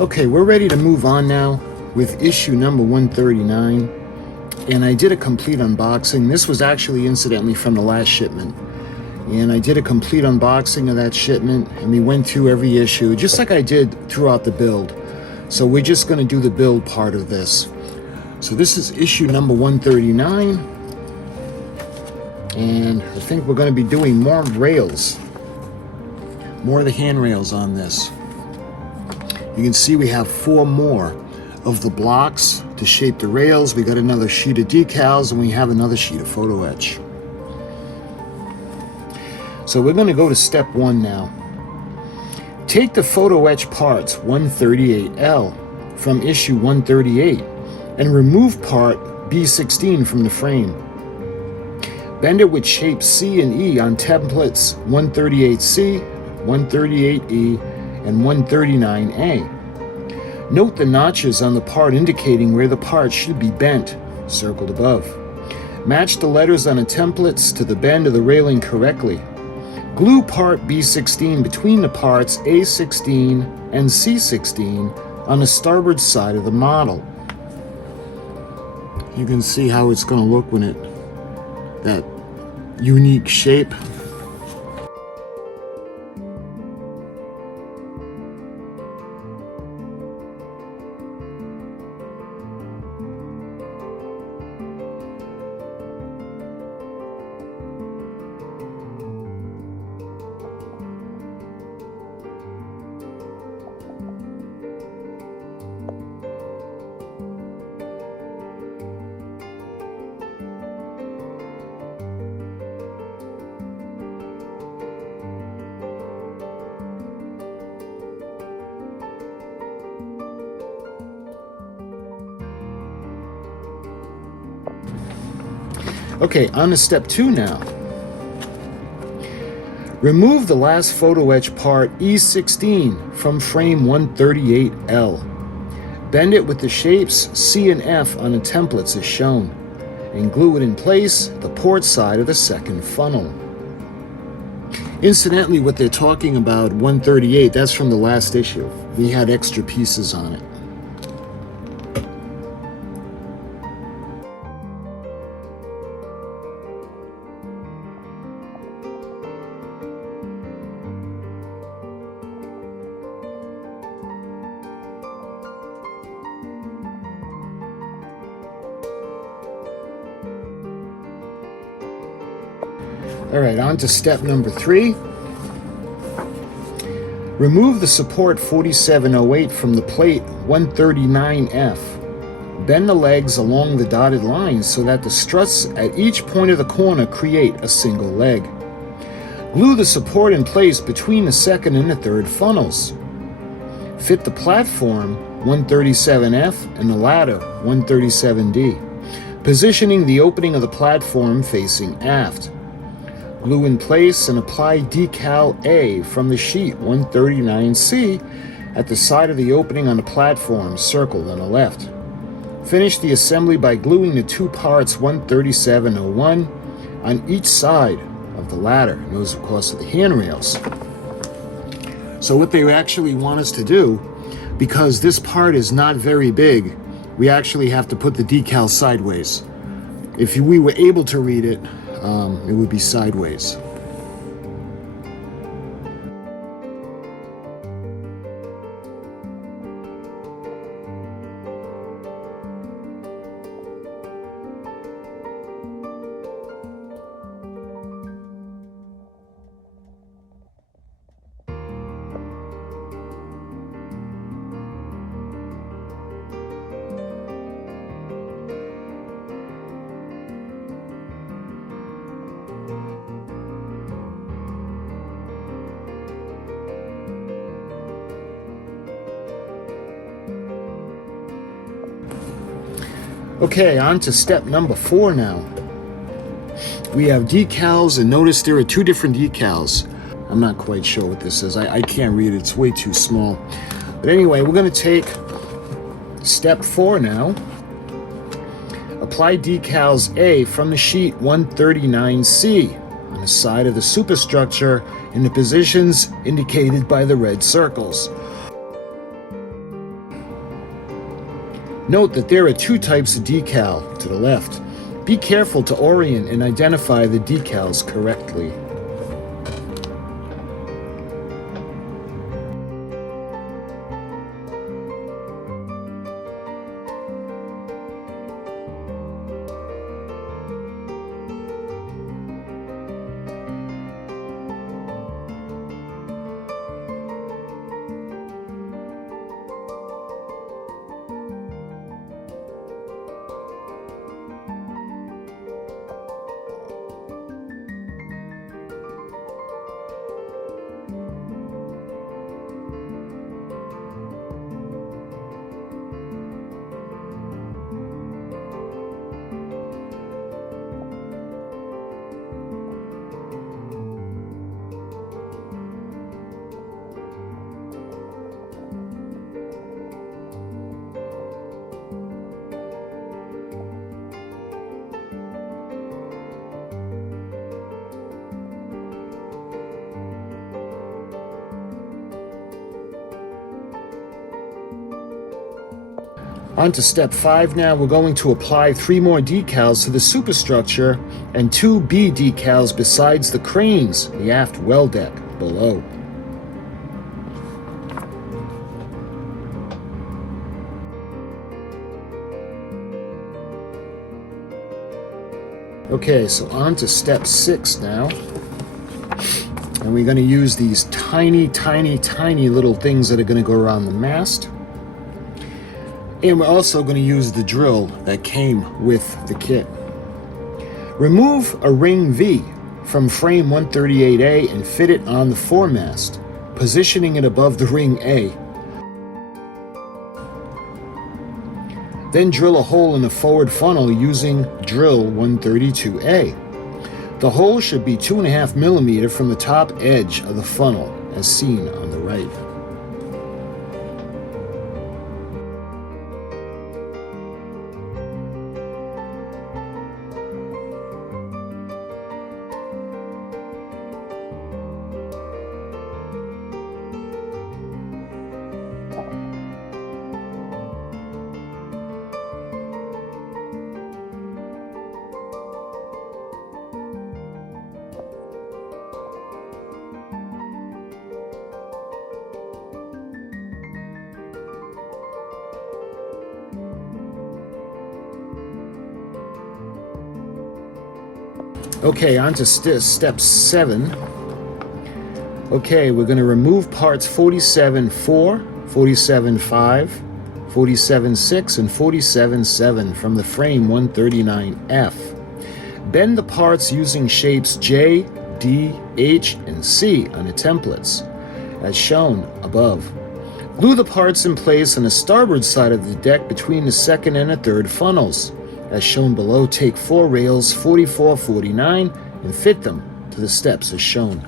Okay, we're ready to move on now with issue number 139. And I did a complete unboxing. This was actually incidentally from the last shipment. And I did a complete unboxing of that shipment, and we went through every issue, just like I did throughout the build. So we're just going to do the build part of this. So this is issue number 139. And I think we're going to be doing more rails. More of the handrails on this. You can see we have 4 more of the blocks to shape the rails. We got another sheet of decals, and we have another sheet of photo etch. So we're going to go to step 1 now. Take the photo etch parts 138L from issue 138 and remove part B16 from the frame. Bend it with shapes C and E on templates 138C, 138E, and 139A. Note the notches on the part indicating where the part should be bent, circled above. Match the letters on the templates to the bend of the railing correctly. Glue part B16 between the parts A16 and C16 on the starboard side of the model. You can see how it's going to look when that unique shape. Okay, on to step 2 now. Remove the last photo etch part E16 from frame 138L. Bend it with the shapes C and F on the templates as shown, and glue it in place at the port side of the second funnel. Incidentally, what they're talking about, 138, that's from the last issue. We had extra pieces on it. All right, on to step number 3. Remove the support 4708 from the plate 139F. Bend the legs along the dotted lines so that the struts at each point of the corner create a single leg. Glue the support in place between the second and the third funnels. Fit the platform 137F and the ladder 137D, positioning the opening of the platform facing aft. Glue in place and apply decal A from the sheet 139C at the side of the opening on the platform circled on the left. Finish the assembly by gluing the 2 parts 13701 on each side of the ladder. And those, of course, are the handrails. So what they actually want us to do, because this part is not very big, we actually have to put the decal sideways. If we were able to read it, it would be sideways. Okay, on to step number 4 now. We have decals, and notice there are 2 different decals. I'm not quite sure what this is. I can't read it. It's way too small. But anyway, we're going to take step 4 now. Apply decals A from the sheet 139C on the side of the superstructure in the positions indicated by the red circles. Note that there are two types of decal to the left. Be careful to orient and identify the decals correctly. On to step 5 now. We're going to apply 3 more decals to the superstructure and 2 B decals besides the cranes, the aft well deck below. Okay, so on to step 6 now. And we're going to use these tiny little things that are going to go around the mast. And we're also going to use the drill that came with the kit. Remove a ring V from frame 138A and fit it on the foremast, positioning it above the ring A. Then drill a hole in the forward funnel using drill 132A. The hole should be 2.5 millimeters from the top edge of the funnel, as seen on the right. Okay, on to step 7. Okay, we're going to remove parts 47.4, 47.5, 47.6, and 47.7 from the frame 139F. Bend the parts using shapes J, D, H, and C on the templates, as shown above. Glue the parts in place on the starboard side of the deck between the second and the third funnels. As shown below, take 4 rails 44, 49 and fit them to the steps as shown.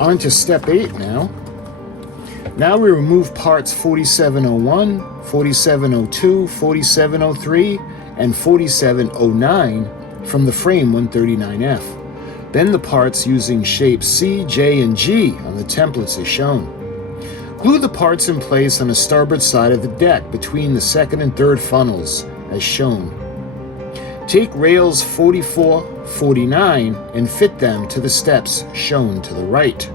On to step 8 now. Now we remove parts 4701, 4702, 4703, and 4709 from the frame 139F. Bend the parts using shapes C, J, and G on the templates as shown. Glue the parts in place on the starboard side of the deck between the second and third funnels as shown. Take rails 44, 49 and fit them to the steps shown to the right.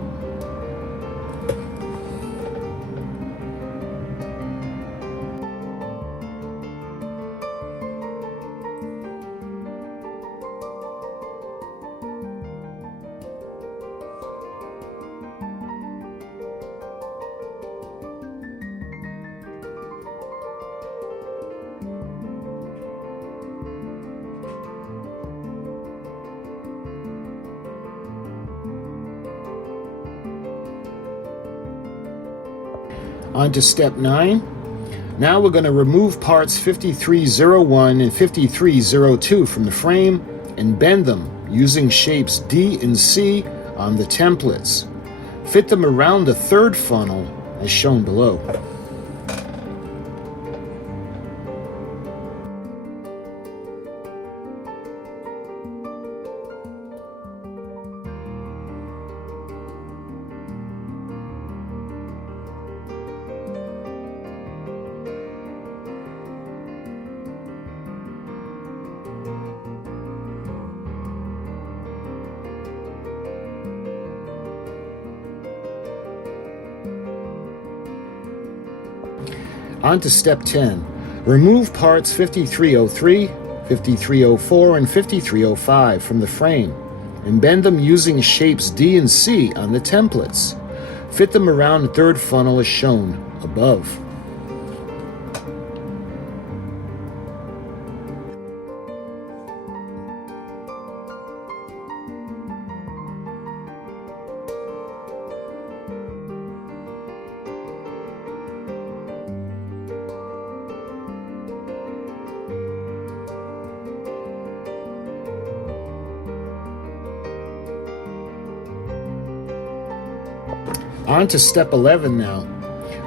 On to step 9. Now we're going to remove parts 5301 and 5302 from the frame and bend them using shapes D and C on the templates. Fit them around the third funnel as shown below. On to step 10. Remove parts 5303, 5304, and 5305 from the frame and bend them using shapes D and C on the templates. Fit them around the third funnel as shown above. On to step 11 now.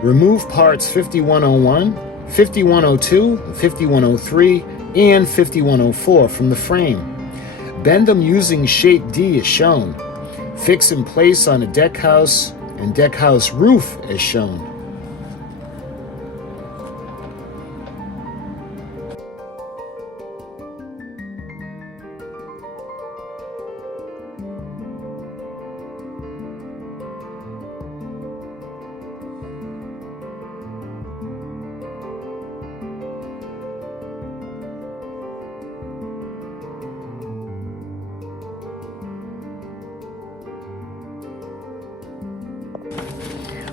Remove parts 5101, 5102, 5103, and 5104 from the frame. Bend them using shape D as shown. Fix in place on a deck house and deck house roof as shown.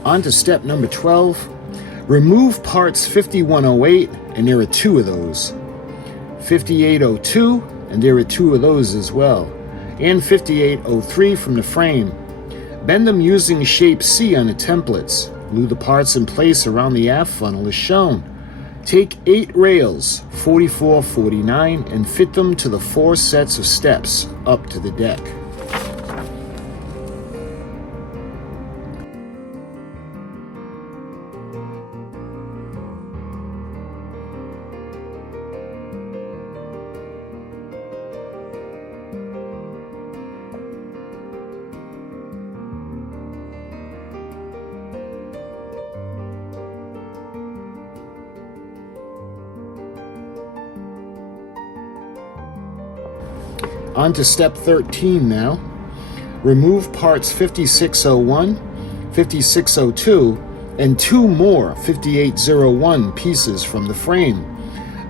On to step number 12. Remove parts 5108, and there are 2 of those. 5802, and there are 2 of those as well. And 5803 from the frame. Bend them using shape C on the templates. Glue the parts in place around the aft funnel as shown. Take 8 rails, 44, 49, and fit them to the 4 sets of steps up to the deck. On to step 13 now. Remove parts 5601, 5602, and 2 more 5801 pieces from the frame.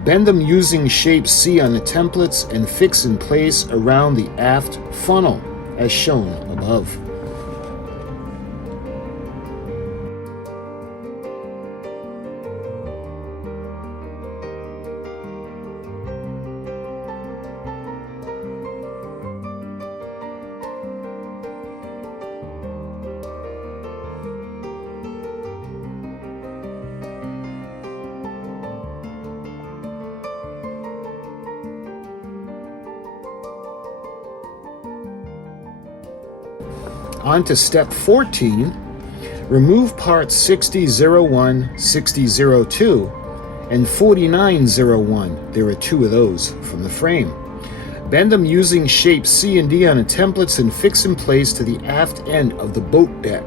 Bend them using shape C on the templates and fix in place around the aft funnel as shown above. On to step 14. Remove parts 6001, 6002, and 4901. There are 2 of those from the frame. Bend them using shape C and D on the templates and fix in place to the aft end of the boat deck.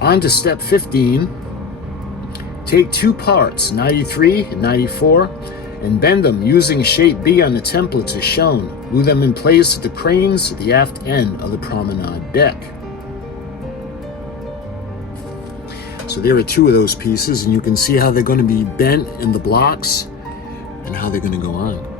On to step 15. Take 2 parts, 93 and 94, and bend them using shape B on the templates as shown. Glue them in place at the cranes at the aft end of the promenade deck. So there are two of those pieces, and you can see how they're going to be bent in the blocks and how they're going to go on.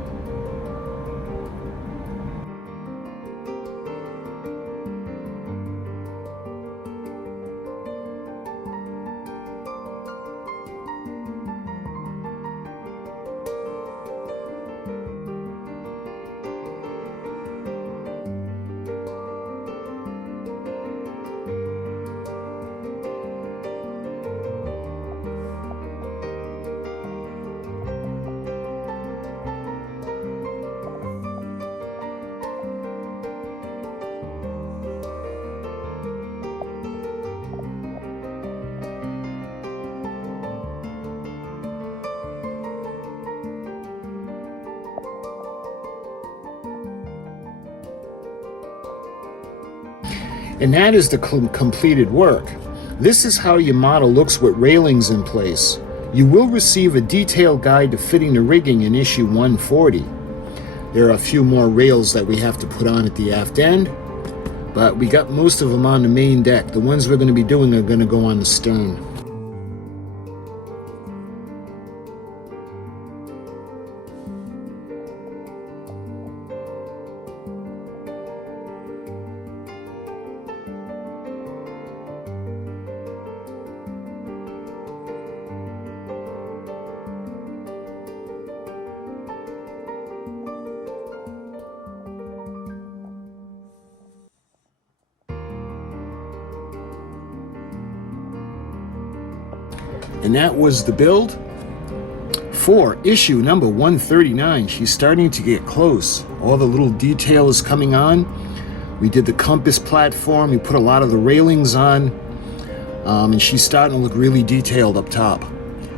And that is the completed work. This is how your model looks with railings in place. You will receive a detailed guide to fitting the rigging in issue 140. There are a few more rails that we have to put on at the aft end, but we got most of them on the main deck. The ones we're going to be doing are going to go on the stern. And that was the build for issue number 139. She's starting to get close. All the little detail is coming on. We did the compass platform. We put a lot of the railings on. And she's starting to look really detailed up top.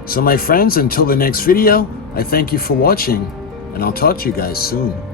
So my friends, until the next video, I thank you for watching, and I'll talk to you guys soon.